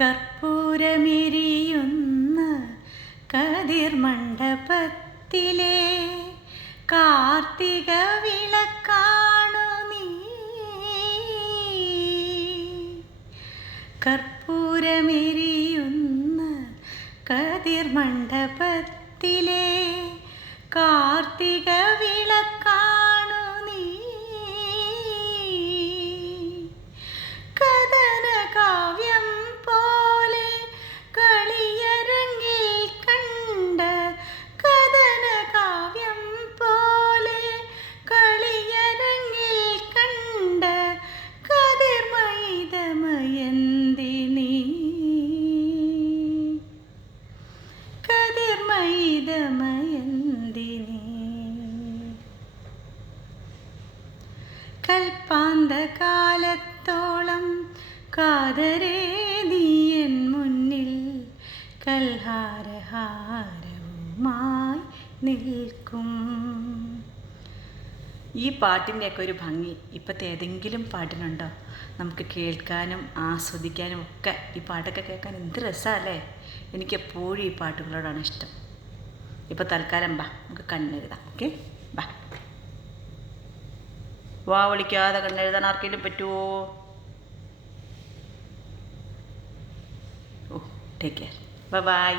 കർപ്പൂരമെരിയുന്ന കതിർമണ്ഡപത്തിലെ കാർത്തിക വിളക്കാണു നീ. കർപ്പൂരമെരിയുന്ന കതിർമണ്ഡപത്തിലെ കാർത്തിക വിളക്കാണു നീ. കഥനകാവ്യം പോലെ കളിയരങ്ങിൽ കണ്ട, കഥനകാവ്യം പോലെ കളിയരങ്ങിൽ കണ്ട കതിർമയിതമയന്തിനി. കതിർമയിതമയന്തിനി കൽപ്പാന്തകാലത്തോളം കാതരേ നീയൻ മുന്നിൽ കൽഹാരഹാരവുമായി നിൽക്കും. ഈ പാട്ടിൻ്റെയൊക്കെ ഒരു ഭംഗി ഇപ്പോഴത്തെ ഏതെങ്കിലും പാട്ടിനുണ്ടോ? നമുക്ക് കേൾക്കാനും ആസ്വദിക്കാനും ഒക്കെ ഈ പാട്ടൊക്കെ കേൾക്കാൻ എന്ത് രസമല്ലേ. എനിക്കെപ്പോഴും ഈ പാട്ടുകളോടാണ് ഇഷ്ടം. ഇപ്പോൾ തൽക്കാലം നമുക്ക് കണ്ണെഴുതാം. ഓക്കെ, വാ വിളിക്കാതെ കണ്ണെഴുതാൻ ആർക്കെങ്കിലും പറ്റുമോ? ഓ, ടേക്ക് കെയർ, ബൈ.